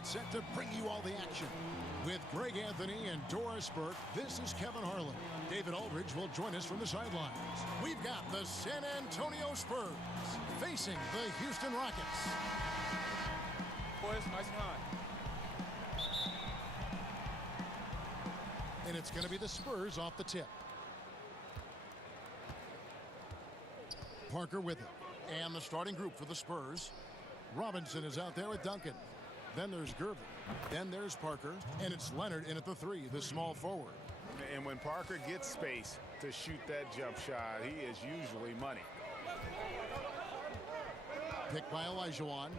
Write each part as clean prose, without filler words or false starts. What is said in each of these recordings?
get set to bring you all the action. With Greg Anthony and Doris Burke, this is Kevin Harlan. David Aldridge will join us from the sidelines. We've got the San Antonio Spurs facing the Houston Rockets. Boys, nice and high. And it's going to be the Spurs off the tip. Parker with it. And the starting group for the Spurs. Robinson is out there with Duncan. Then there's Gervin. Then there's Parker. And it's Leonard in at the 3, the small forward. And when Parker gets space to shoot that jump shot, he is usually money. Picked by Olajuwon.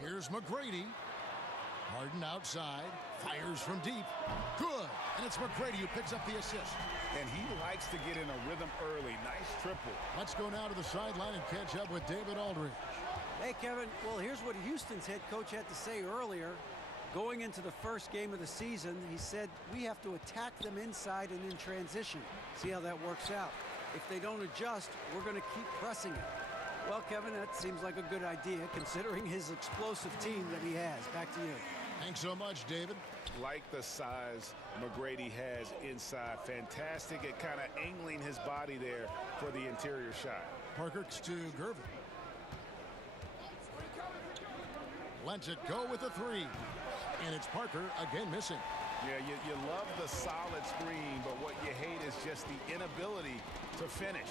Here's McGrady. Harden outside. Fires from deep. Good. And it's McGrady who picks up the assist. And he likes to get in a rhythm early. Nice triple. Let's go now to the sideline and catch up with David Aldridge. Hey, Kevin. Well, here's what Houston's head coach had to say earlier. Going into the first game of the season, he said, we have to attack them inside and in transition. See how that works out. If they don't adjust, we're going to keep pressing it. Well, Kevin, that seems like a good idea, considering his explosive team that he has. Back to you. Thanks so much, David. Like the size McGrady has inside. Fantastic at kind of angling his body there for the interior shot. Parker to Gervin. Lets it go with a 3. And it's Parker again missing. Yeah, you love the solid screen, but what you hate is just the inability to finish.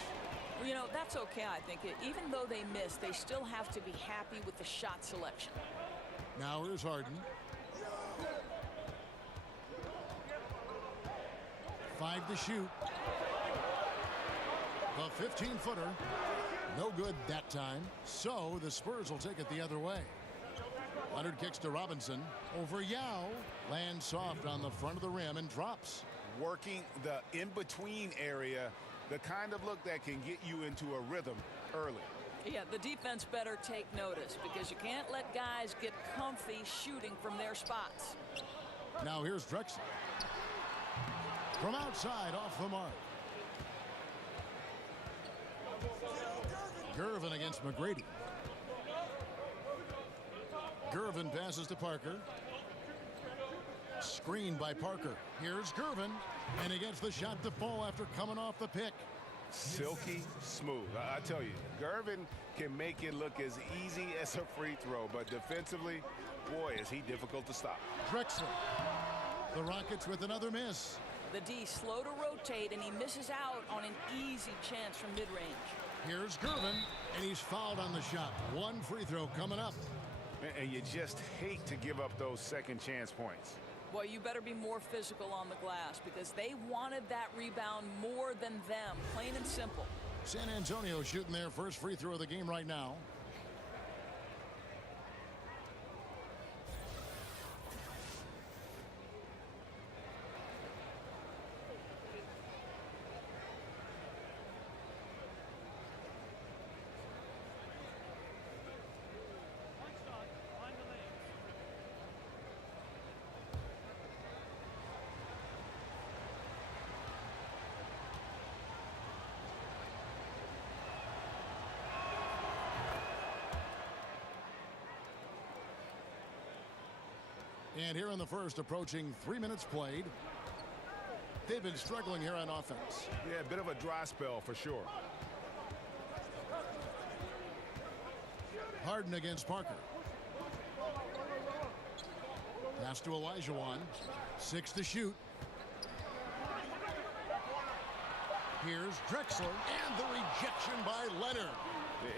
Well, you know, that's okay, I think. Even though they miss, they still have to be happy with the shot selection. Now here's Harden. 5 to shoot. The 15-footer. No good that time. So the Spurs will take it the other way. Leonard kicks to Robinson. Over Yao. Lands soft on the front of the rim and drops. Working the in-between area, the kind of look that can get you into a rhythm early. Yeah, the defense better take notice because you can't let guys get comfy shooting from their spots. Now here's Drexler. From outside, off the mark. Gervin against McGrady. Gervin passes to Parker. Screened by Parker. Here's Gervin. And he gets the shot to fall after coming off the pick. Silky smooth. I tell you, Gervin can make it look as easy as a free throw, but defensively, boy, is he difficult to stop. Drexler. The Rockets with another miss. The D slow to rotate, and he misses out on an easy chance from mid-range. Here's Gervin, and he's fouled on the shot. 1 free throw coming up. And you just hate to give up those second chance points. Boy, you better be more physical on the glass because they wanted that rebound more than them, plain and simple. San Antonio shooting their first free throw of the game right now. And here in the first, approaching 3 minutes played. They've been struggling here on offense. Yeah, a bit of a dry spell for sure. Harden against Parker. Pass to Olajuwon. 6 to shoot. Here's Drexler, and the rejection by Leonard.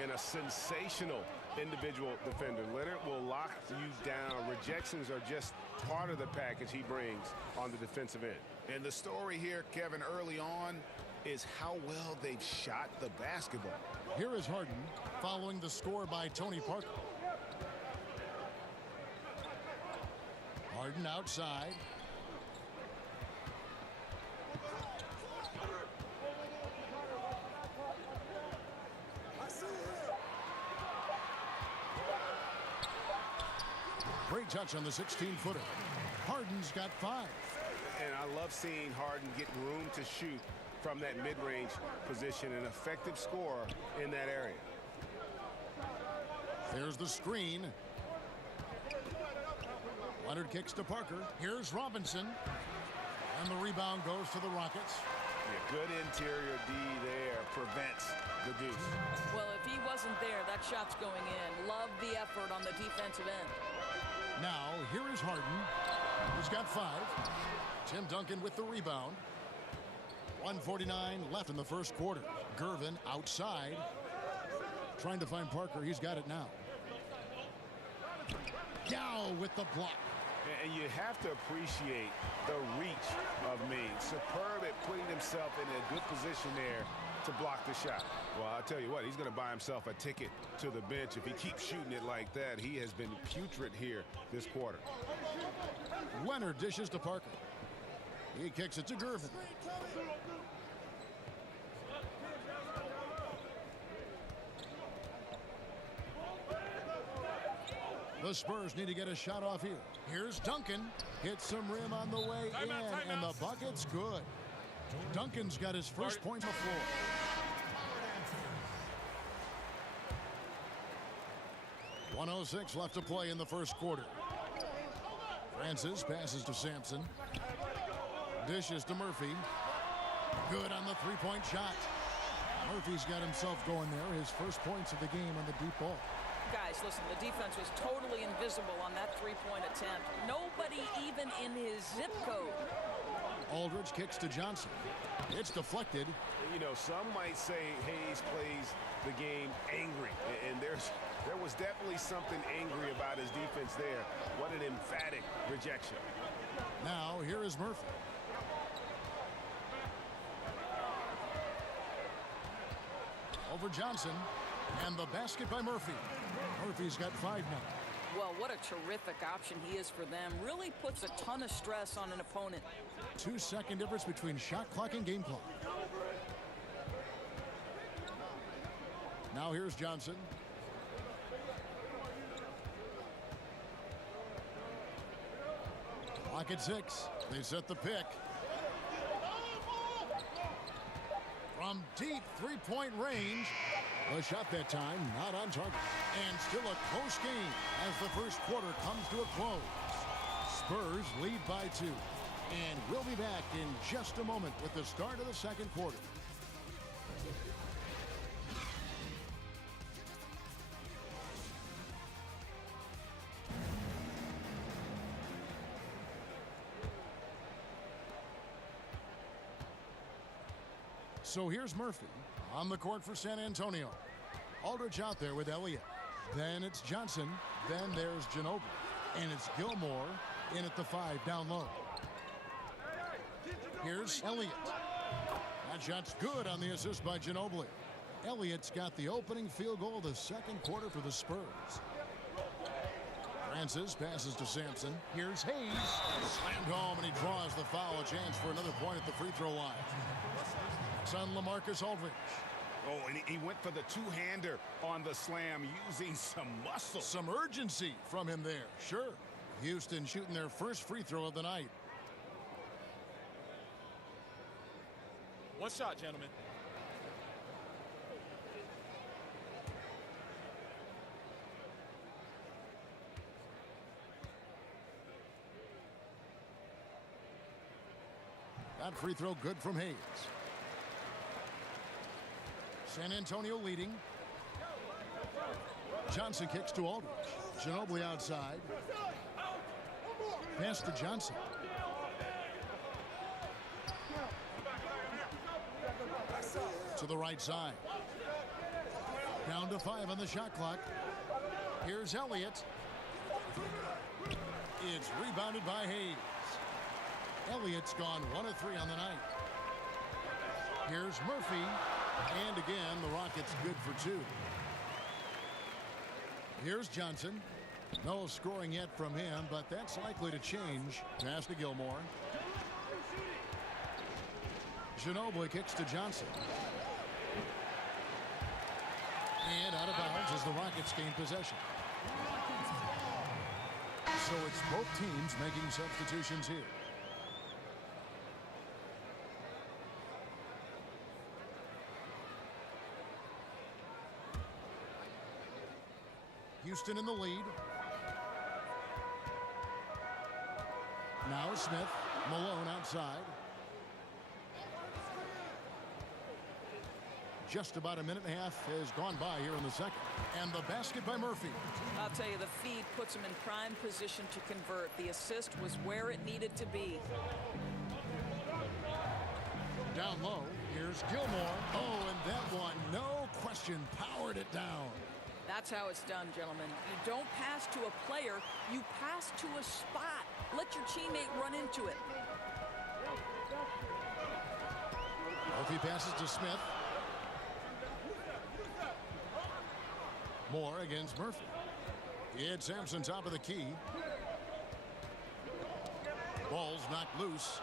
And a sensational individual defender. Leonard will lock you down. Rejections are just part of the package he brings on the defensive end. And the story here, Kevin, early on is how well they've shot the basketball. Here is Harden following the score by Tony Parker. Harden outside. Great touch on the 16-footer. Harden's got 5. And I love seeing Harden get room to shoot from that mid-range position, an effective scorer in that area. There's the screen. Leonard kicks to Parker. Here's Robinson. And the rebound goes to the Rockets. Yeah, good interior D there prevents the deuce. Well, if he wasn't there, that shot's going in. Love the effort on the defensive end. Now, here is Harden. He's got 5. Tim Duncan with the rebound. 1:49 left in the first quarter. Gervin outside. Trying to find Parker. He's got it now. Yao with the block. And you have to appreciate the reach of Ming. Superb at putting himself in a good position there to block the shot. Well, I'll tell you what, he's going to buy himself a ticket to the bench. If he keeps shooting it like that, he has been putrid here this quarter. Leonard dishes to Parker. He kicks it to Gervin. The Spurs need to get a shot off here. Here's Duncan. Hits some rim on the way in, and the bucket's good. Duncan's got his first point on the floor. .106 left to play in the first quarter. Francis passes to Sampson. Dishes to Murphy. Good on the three-point shot. Murphy's got himself going there. His first points of the game on the deep ball. Guys, listen, the defense was totally invisible on that three-point attempt. Nobody even in his zip code. Aldridge kicks to Johnson. It's deflected. You know, some might say Hayes plays the game angry, and there was definitely something angry about his defense there. What an emphatic rejection. Now, here is Murphy. Over Johnson, and the basket by Murphy. Murphy's got 5 now. Well, what a terrific option he is for them. Really puts a ton of stress on an opponent. 2-second difference between shot clock and game clock. Now here's Johnson. Clock at 6. They set the pick. From deep three-point range. The shot that time not on target. And still a close game as the first quarter comes to a close. Spurs lead by 2. And we'll be back in just a moment with the start of the second quarter. So here's Murphy on the court for San Antonio. Aldridge out there with Elliott. Then it's Johnson. Then there's Ginobili. And it's Gilmore in at the 5 down low. Here's Elliott. That shot's good on the assist by Ginobili. Elliott's got the opening field goal of the second quarter for the Spurs. Francis passes to Sampson. Here's Hayes. Slammed home, and he draws the foul. A chance for another point at the free throw line. On LaMarcus Aldridge. Oh, and he went for the two-hander on the slam using some muscle. Some urgency from him there. Sure. Houston shooting their first free throw of the night. One shot, gentlemen. That free throw good from Hayes. San Antonio leading. Johnson kicks to Aldridge. Ginobili outside. Pass to Johnson. To the right side. Down to 5 on the shot clock. Here's Elliott. It's rebounded by Hayes. Elliott's gone 1 of 3 on the night. Here's Murphy. And again, the Rockets good for 2. Here's Johnson. No scoring yet from him, but that's likely to change. Pass to Gilmore. Ginobili kicks to Johnson. And out of bounds as the Rockets gain possession. So it's both teams making substitutions here. Houston in the lead. Now Smith. Malone outside. Just about a minute and a half has gone by here in the second. And the basket by Murphy. I'll tell you, the feed puts him in prime position to convert. The assist was where it needed to be. Down low, here's Gilmore. Oh, and that one, no question, powered it down. That's how it's done, gentlemen. You don't pass to a player, you pass to a spot. Let your teammate run into it. Murphy passes to Smith. Moore against Murphy. It's Sampson top of the key. Ball's knocked loose.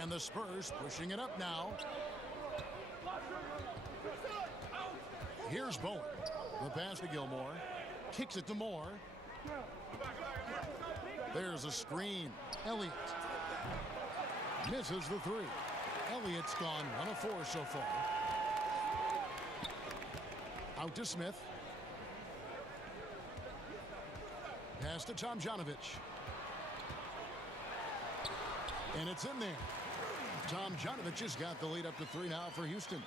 And the Spurs pushing it up now. Here's Bowen. The pass to Gilmore. Kicks it to Moore. There's a screen. Elliott. Misses the three. Elliott's gone 1 of 4 so far. Out to Smith. Pass to Tomjanovich. And it's in there. Tomjanovich has got the lead up to 3 now for Houston.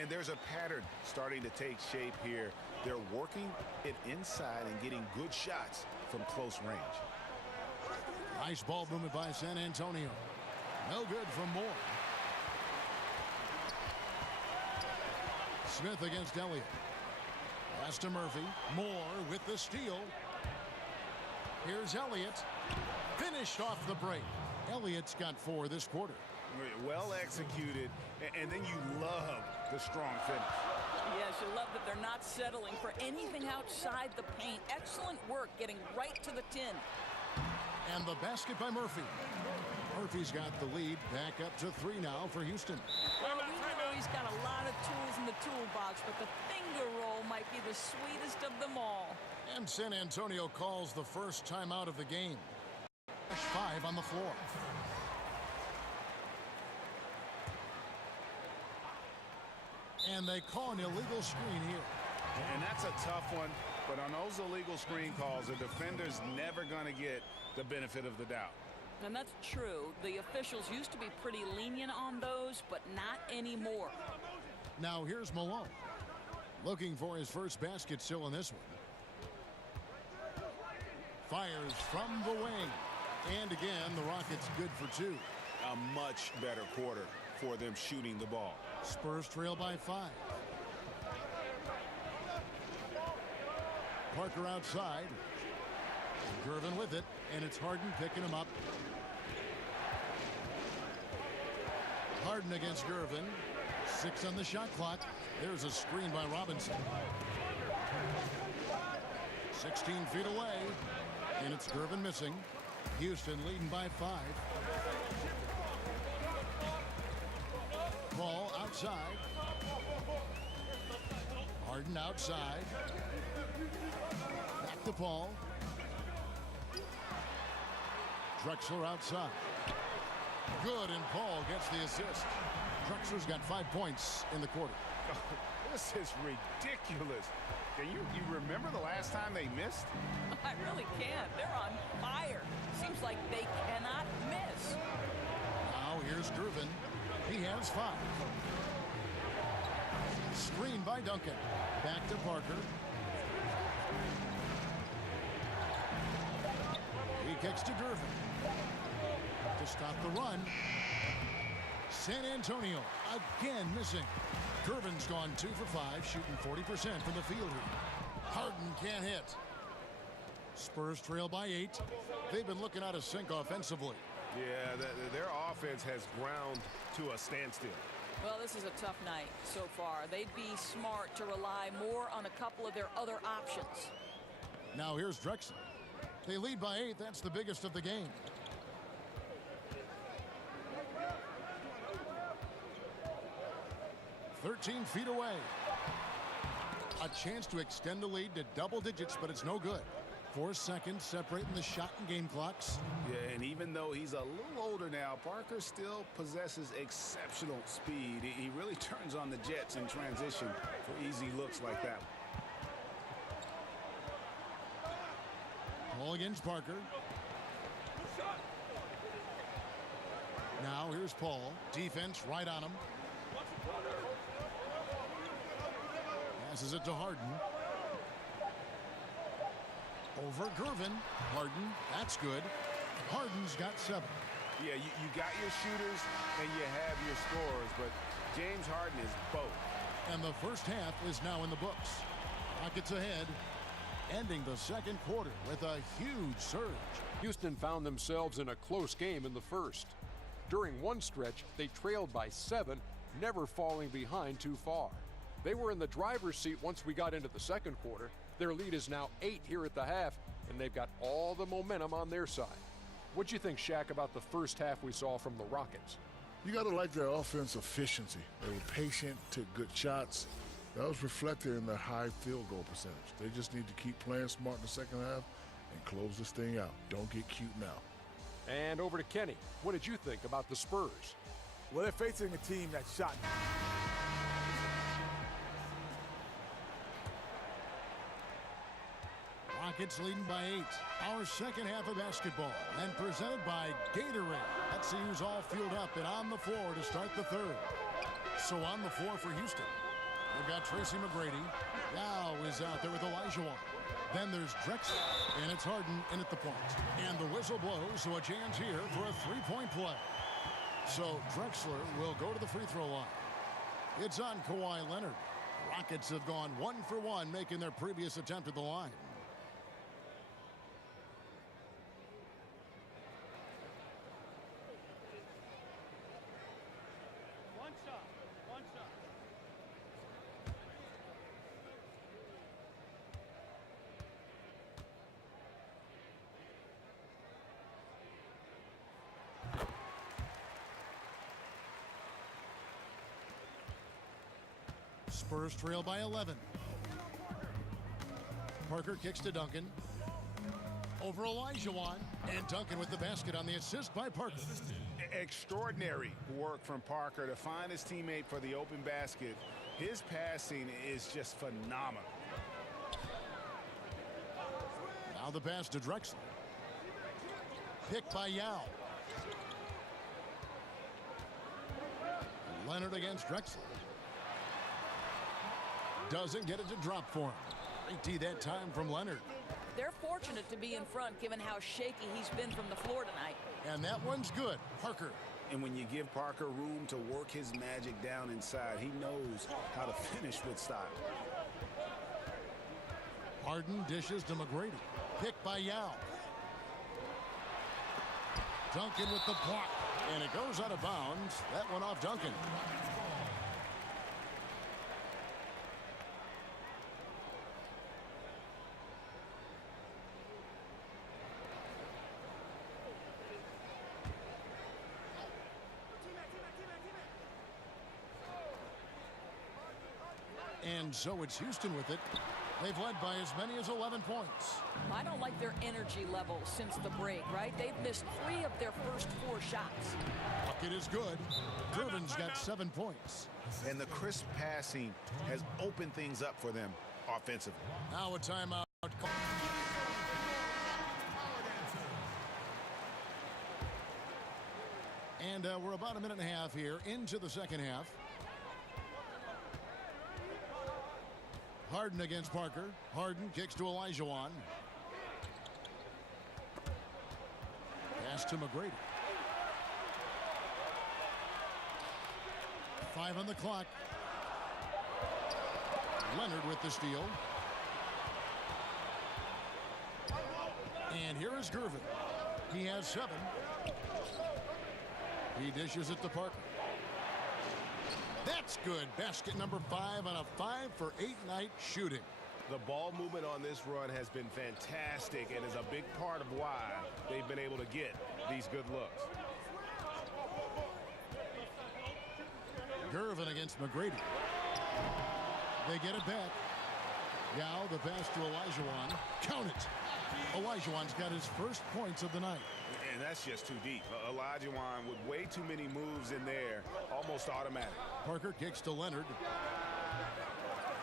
And there's a pattern starting to take shape here. They're working it inside and getting good shots from close range. Nice ball movement by San Antonio. No good from Moore. Smith against Elliott. Pass to Murphy. Moore with the steal. Here's Elliott. Finished off the break. Elliott's got 4 this quarter. Well executed, and then you love the strong finish. Yes, you love that they're not settling for anything outside the paint. Excellent work getting right to the tin. And the basket by Murphy. Murphy's got the lead back up to 3 now for Houston. Well, we know he's got a lot of tools in the toolbox, but the finger roll might be the sweetest of them all. And San Antonio calls the first timeout of the game. 5 on the floor. And they call an illegal screen here. And that's a tough one, but on those illegal screen calls, the defender's never going to get the benefit of the doubt. And that's true. The officials used to be pretty lenient on those, but not anymore. Now here's Malone. Looking for his first basket still in this one. Fires from the wing. And again, the Rockets good for 2. A much better quarter for them shooting the ball. Spurs trail by 5. Parker outside. Gervin with it, and it's Harden picking him up. Harden against Gervin. 6 on the shot clock. There's a screen by Robinson. 16 feet away, and it's Gervin missing. Houston leading by 5. Ball outside. Harden outside. Back to Paul. Drexler outside. Good, and Paul gets the assist. Drexler's got 5 points in the quarter. This is ridiculous. Can you remember the last time they missed? I really can't. They're on fire. Seems like they cannot miss. Now here's Gervin. He has 5. Screen by Duncan. Back to Parker. He kicks to Gervin. To stop the run. San Antonio again missing. Gervin's gone 2 for 5, shooting 40% from the field here. Harden can't hit. Spurs trail by 8. They've been looking out of sync offensively. Yeah, their offense has ground to a standstill. Well, this is a tough night so far. They'd be smart to rely more on a couple of their other options. Now here's Drexler. They lead by 8. That's the biggest of the game. "13 feet away. A chance to extend the lead to double digits, but it's no good. 4 seconds separating the shot and game clocks. Yeah, and even though he's a little older now, Parker still possesses exceptional speed. He really turns on the Jets in transition for easy looks like that. Ball against Parker. Now here's Paul. Defense right on him. Passes it to Harden. Over Gervin. Harden, that's good. Harden's got 7. Yeah, you got your shooters and you have your scorers, but James Harden is both. And the first half is now in the books. Rockets ahead, ending the second quarter with a huge surge. Houston found themselves in a close game in the first. During one stretch, they trailed by 7, never falling behind too far. They were in the driver's seat once we got into the second quarter. Their lead is now 8 here at the half, and they've got all the momentum on their side. What'd you think, Shaq, about the first half we saw from the Rockets? You got to like their offense efficiency. They were patient, took good shots. That was reflected in their high field goal percentage. They just need to keep playing smart in the second half and close this thing out. Don't get cute now. And over to Kenny. What did you think about the Spurs? Well, they're facing a team that shot. Rockets leading by 8. Our second half of basketball, and presented by Gatorade. Let's see who's all fueled up and on the floor to start the third. So on the floor for Houston, we've got Tracy McGrady. Yao is out there with Olajuwon. Then there's Drexler, and it's Harden in at the point. And the whistle blows, so a chance here for a three-point play. So Drexler will go to the free throw line. It's on Kawhi Leonard. Rockets have gone 1 for 1, making their previous attempt at the line. Spurs trail by 11. Parker kicks to Duncan. Over Olajuwon. And Duncan with the basket on the assist by Parker. Extraordinary work from Parker to find his teammate for the open basket. His passing is just phenomenal. Now the pass to Drexler. Picked by Yao. Leonard against Drexler. Doesn't get it to drop for him. Great D that time from Leonard. They're fortunate to be in front given how shaky he's been from the floor tonight. And that one's good. Parker. And when you give Parker room to work his magic down inside, he knows how to finish with style. Harden dishes to McGrady. Picked by Yao. Duncan with the block. And it goes out of bounds. That one off Duncan. And so it's Houston with it. They've led by as many as 11 points. I don't like their energy level since the break, right? They've missed 3 of their first 4 shots. Bucket is good. Gervin's got 7 points. And the crisp passing has opened things up for them offensively. Now a timeout. And we're about a minute and a half here into the second half. Harden against Parker. Harden kicks to Olajuwon. Pass to McGrady. 5 on the clock. Leonard with the steal. And here is Gervin. He has 7. He dishes it to Parker. That's good. Basket number 5 on a 5 for 8 night shooting. The ball movement on this run has been fantastic and is a big part of why they've been able to get these good looks. Gervin against McGrady. They get it back. Yao, the pass to Olajuwon. Count it. Olajuwon's got his first points of the night. And that's just too deep. Olajuwon with way too many moves in there, almost automatic. Parker kicks to Leonard.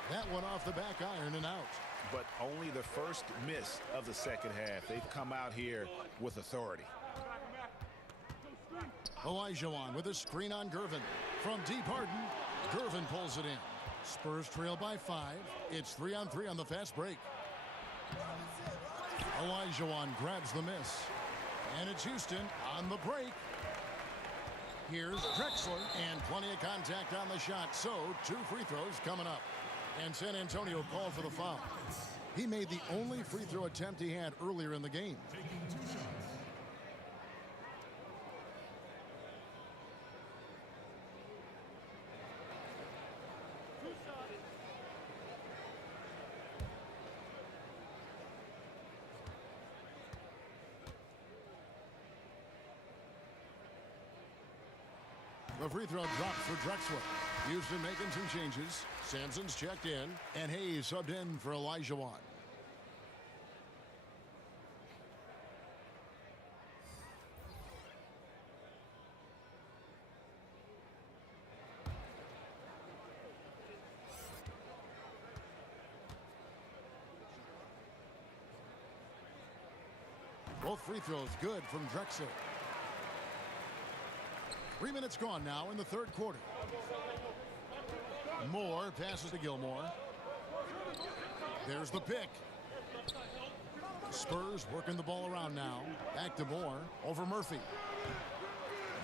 That one off the back iron and out. But only the first miss of the second half. They've come out here with authority. Olajuwon with a screen on Gervin. From deep Harden, Gervin pulls it in. Spurs trail by 5. It's 3-on-3 on the fast break. Olajuwon grabs the miss. And it's Houston on the break. Here's Drexler, and plenty of contact on the shot. So, 2 free throws coming up. And San Antonio called for the foul. He made the only free throw attempt he had earlier in the game. The free throw drops for Drexler. Houston making some changes. Sampson's checked in, and Hayes subbed in for Olajuwon. Both free throws good from Drexler. 3 minutes gone now in the third quarter. Moore passes to Gilmore. There's the pick. Spurs working the ball around now. Back to Moore over Murphy.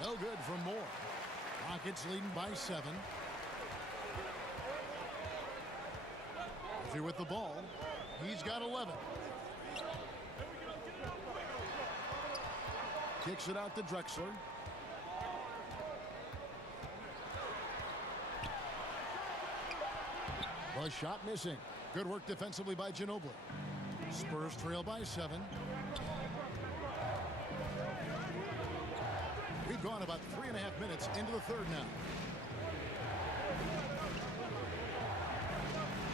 No good from Moore. Rockets leading by 7. Murphy with the ball. He's got 11. Kicks it out to Drexler. The shot missing. Good work defensively by Ginobili. Spurs trail by 7. We've gone about 3.5 minutes into the third now.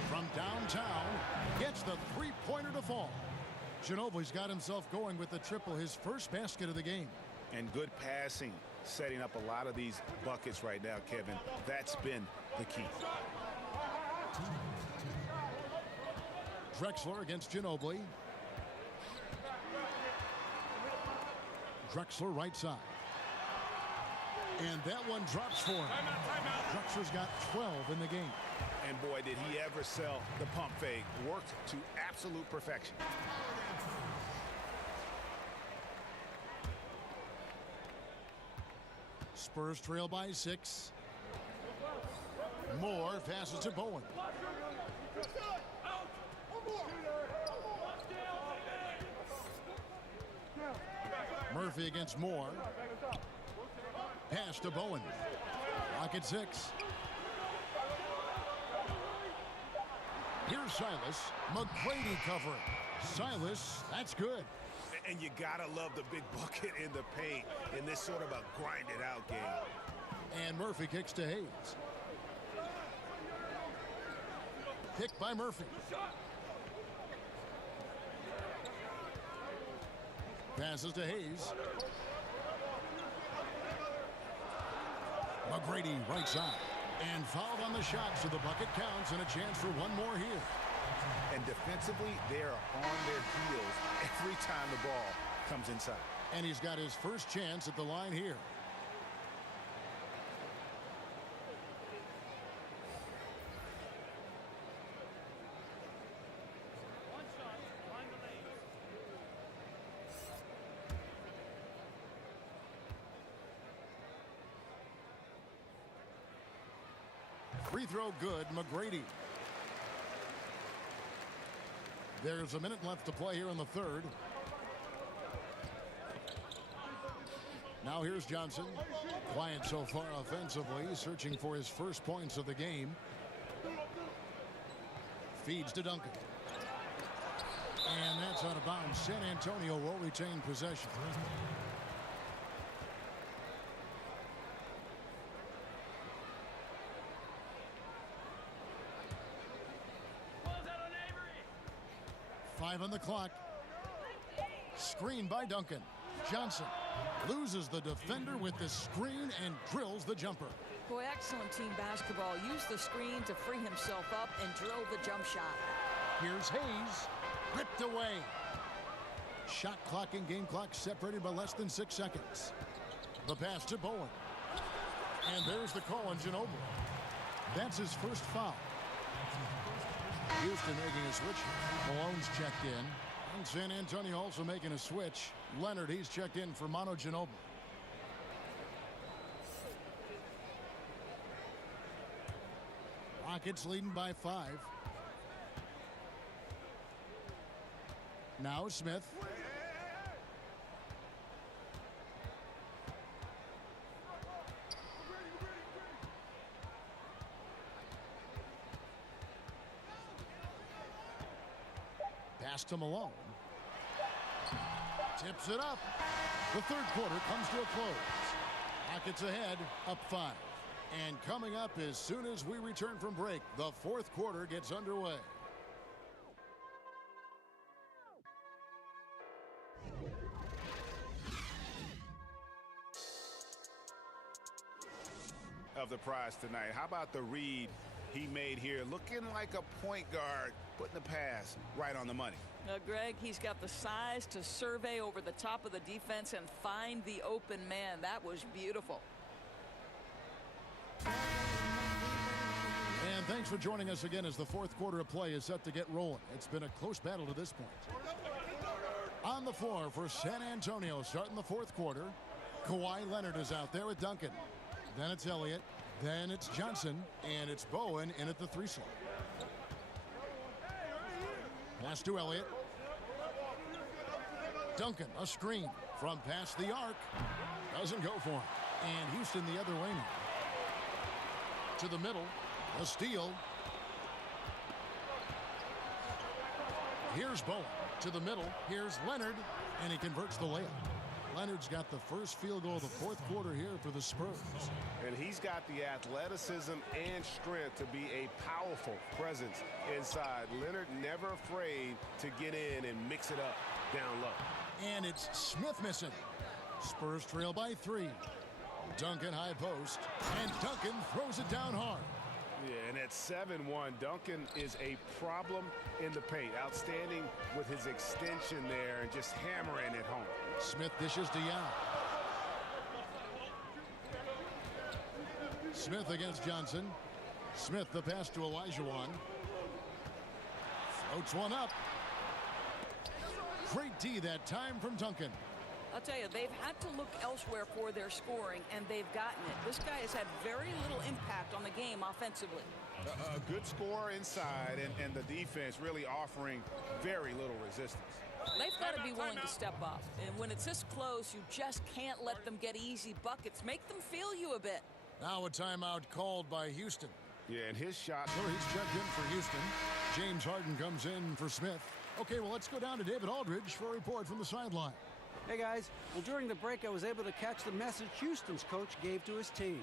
From downtown, gets the three-pointer to fall. Ginobili's got himself going with the triple, his first basket of the game. And good passing, setting up a lot of these buckets right now, Kevin. That's been the key. Drexler against Ginobili. Drexler right side. And that one drops for him. Drexler's got 12 in the game. And boy, did he ever sell the pump fake. Worked to absolute perfection. Spurs trail by 6. Moore passes to Bowen. Murphy against Moore. Pass to Bowen. Rocket 6. Here's Silas. McGrady covering. Silas, that's good. And you gotta love the big bucket in the paint in this sort of a grind-it-out game. And Murphy kicks to Hayes. Picked by Murphy. Passes to Hayes. McGrady right side. And fouled on the shot, so the bucket counts and a chance for one more here. And defensively, they are on their heels every time the ball comes inside. And he's got his first chance at the line here. Free throw good, McGrady. There's a minute left to play here in the third. Now here's Johnson. Quiet so far offensively, searching for his first points of the game. Feeds to Duncan. And that's out of bounds. San Antonio will retain possession. Five on the clock. Screen by Duncan. Johnson loses the defender with the screen and drills the jumper. Boy, excellent team basketball. Use the screen to free himself up and drill the jump shot. Here's Hayes. Ripped away. Shot clock and game clock separated by less than 6 seconds. The pass to Bowen. And there's the call on Ginobili. That's his first foul. Houston making a switch. Malone's checked in. And San Antonio also making a switch. Leonard, he's checked in for Manu Ginobili. Rockets leading by 5. Now Smith. Pass to Malone. Tips it up. The third quarter comes to a close. Rockets ahead, up 5. And coming up as soon as we return from break, the fourth quarter gets underway. Of the prize tonight. How about the read he made here? Looking like a point guard, putting the pass right on the money. Greg, he's got the size to survey over the top of the defense and find the open man. That was beautiful. And thanks for joining us again as the fourth quarter of play is set to get rolling. It's been a close battle to this point. On the floor for San Antonio starting the fourth quarter, Kawhi Leonard is out there with Duncan. Then it's Elliott. Then it's Johnson. And it's Bowen in at the 3 slot. Pass to Elliott. Duncan, a screen from past the arc. Doesn't go for him. And Houston the other way now. To the middle. A steal. Here's Bowen. To the middle. Here's Leonard. And he converts the layup. Leonard's got the first field goal of the fourth quarter here for the Spurs. And he's got the athleticism and strength to be a powerful presence inside. Leonard never afraid to get in and mix it up down low. And it's Smith missing. Spurs trail by 3. Duncan high post. And Duncan throws it down hard. Yeah, and at 7-1, Duncan is a problem in the paint. Outstanding with his extension there and just hammering it home. Smith dishes to Young. Smith against Johnson. Smith the pass to Olajuwon. Floats one up. Great D that time from Duncan. I'll tell you, they've had to look elsewhere for their scoring, and they've gotten it. This guy has had very little impact on the game offensively. A good score inside, and the defense really offering very little resistance. They've got to be willing to step up. And when it's this close, you just can't let them get easy buckets. Make them feel you a bit. Now a timeout called by Houston. Yeah, and his shot. So he's checked in for Houston. James Harden comes in for Smith. Okay, well, let's go down to David Aldridge for a report from the sideline. Hey guys, well during the break I was able to catch the message Houston's coach gave to his team.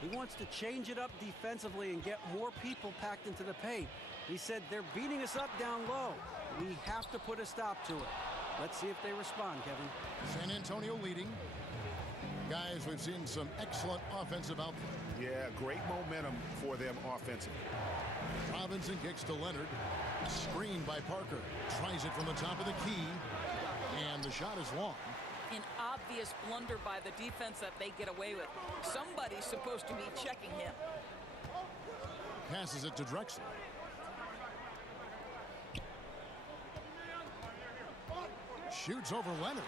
He wants to change it up defensively and get more people packed into the paint. He said they're beating us up down low. We have to put a stop to it. Let's see if they respond, Kevin. San Antonio leading. Guys, we've seen some excellent offensive output. Yeah, great momentum for them offensively. Robinson kicks to Leonard. Screened by Parker. Tries it from the top of the key. And the shot is long. An obvious blunder by the defense that they get away with. Somebody's supposed to be checking him. Passes it to Drexler. Shoots over Leonard.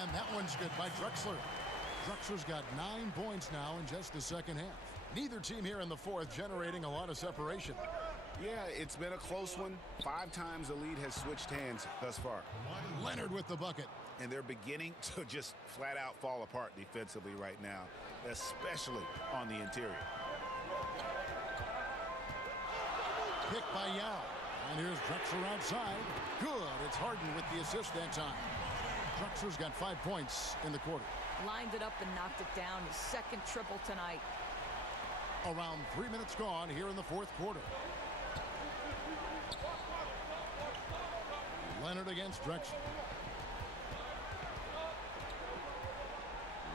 And that one's good by Drexler. Drexler's got 9 points now in just the second half. Neither team here in the fourth generating a lot of separation. Yeah, it's been a close one. 5 times the lead has switched hands thus far. Leonard with the bucket. And they're beginning to just flat out fall apart defensively right now, especially on the interior. Picked by Yao. And here's Drexler outside. Good. It's Harden with the assist that time. Drexler's got 5 points in the quarter. Lined it up and knocked it down. His second triple tonight. Around 3 minutes gone here in the fourth quarter. Leonard against Drexler.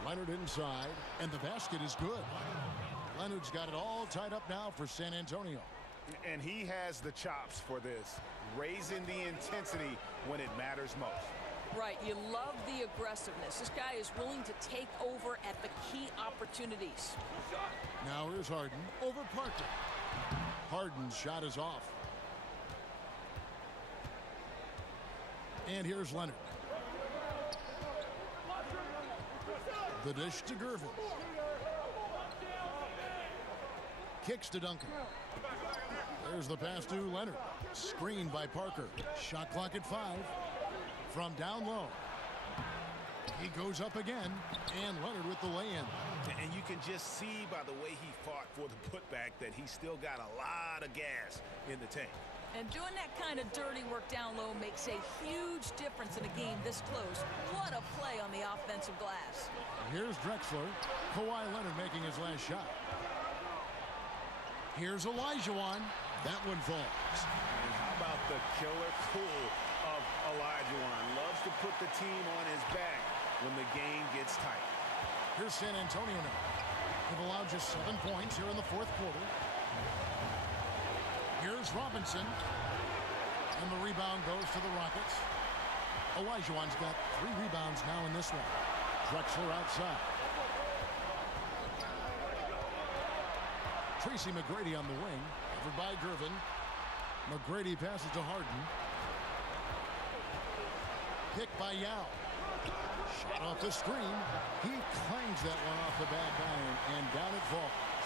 Leonard inside, and the basket is good. Leonard's got it all tied up now for San Antonio. And he has the chops for this, raising the intensity when it matters most. Right, you love the aggressiveness. This guy is willing to take over at the key opportunities. Now here's Harden over Parker. Harden's shot is off. And here's Leonard. The dish to Gervin. Kicks to Duncan. There's the pass to Leonard. Screened by Parker. Shot clock at 5. From down low. He goes up again. And Leonard with the lay-in. And you can just see by the way he fought for the putback that he still got a lot of gas in the tank. And doing that kind of dirty work down low makes a huge difference in a game this close. What a play on the offensive glass. Here's Drexler. Kawhi Leonard making his last shot. Here's Olajuwon. That one falls. And how about the killer cool of Olajuwon? Loves to put the team on his back when the game gets tight. Here's San Antonio now. They've allowed just 7 points here in the fourth quarter. Here's Robinson. And the rebound goes to the Rockets. Olajuwon's got 3 rebounds now in this one. Drexler outside. Tracy McGrady on the wing. Covered by Gervin. McGrady passes to Harden. Picked by Yao. Shot off the screen. He clangs that one off the back iron, and down it falls.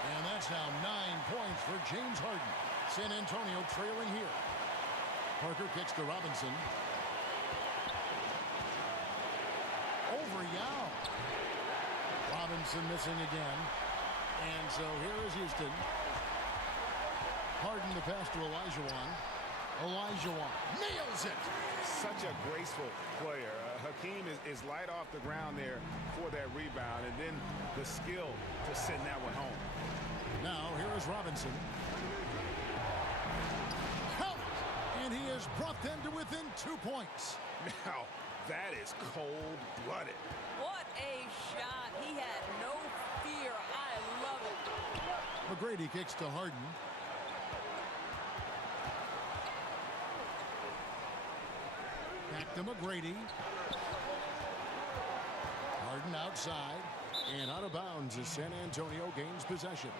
And that's now 9 points for James Harden. San Antonio trailing here. Parker kicks to Robinson. Over Yao. Robinson missing again. And so here is Houston. Harden the pass to Olajuwon. Olajuwon nails it. Such a graceful player. Hakeem is light off the ground there for that rebound, and then the skill to send that one home. Now here is Robinson. Count! And he has brought them to within 2 points. Now, that is cold-blooded. What a shot. He had no fear. I love it. McGrady kicks to Harden. Back to McGrady. Harden outside. And out of bounds as San Antonio gains possession.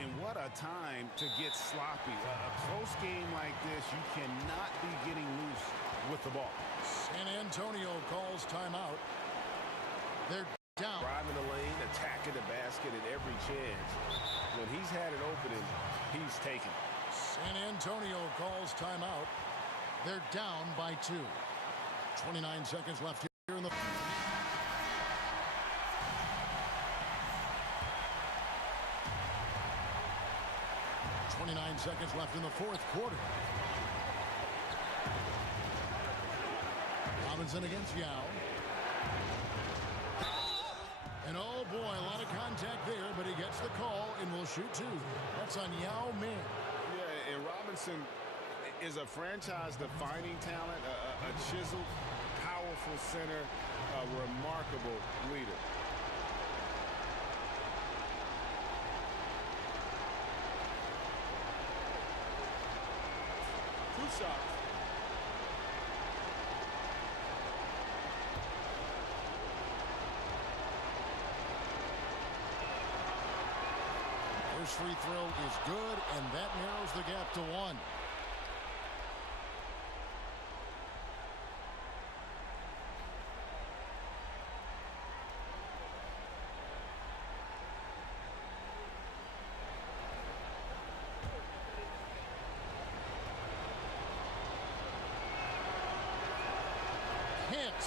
And what a time to get sloppy. A close game like this, you cannot be getting loose with the ball. San Antonio calls timeout. They're down. Driving the lane, attacking the basket at every chance. When he's had an opening, he's taken it. San Antonio calls timeout. They're down by 2. 29 seconds left here in the... 29 seconds left in the fourth quarter. Robinson against Yao. And oh boy, a lot of contact there, but he gets the call and will shoot 2. That's on Yao Ming. Yeah, and Robinson is a franchise-defining talent, a chiseled, powerful center, a remarkable leader. Shots. First free throw is good, and that narrows the gap to 1.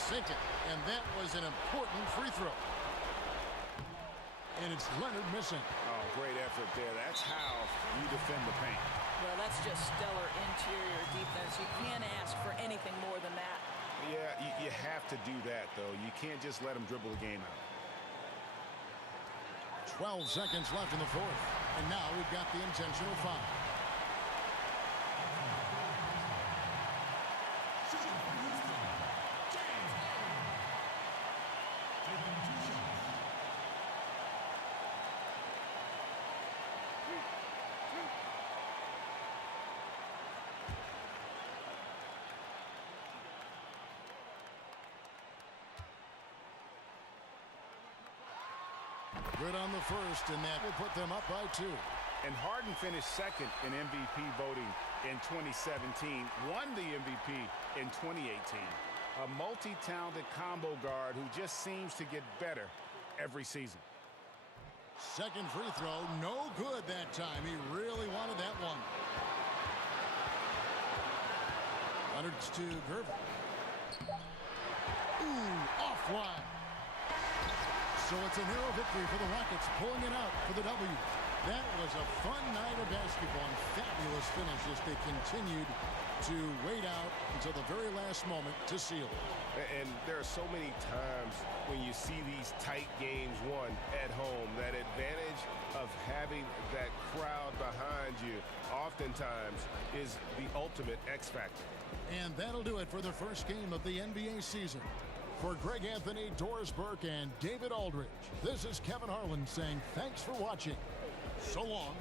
Sink it, and that was an important free throw. And it's Leonard missing. Oh, great effort there. That's how you defend the paint. Well, that's just stellar interior defense. You can't ask for anything more than that. Yeah, you have to do that, though. You can't just let them dribble the game out. 12 seconds left in the fourth, and now we've got the intentional foul. Good on the first, and that will put them up by 2. And Harden finished second in MVP voting in 2017, won the MVP in 2018. A multi-talented combo guard who just seems to get better every season. Second free throw, no good that time. He really wanted that one. Leonard's to Gervin. Ooh, offline. So it's a narrow victory for the Rockets, pulling it out for the W. That was a fun night of basketball and fabulous finish as they continued to wait out until the very last moment to seal it. And there are so many times when you see these tight games won at home, that advantage of having that crowd behind you oftentimes is the ultimate X factor. And that'll do it for the first game of the NBA season. For Greg Anthony, Doris Burke, and David Aldridge, this is Kevin Harlan saying thanks for watching. So long.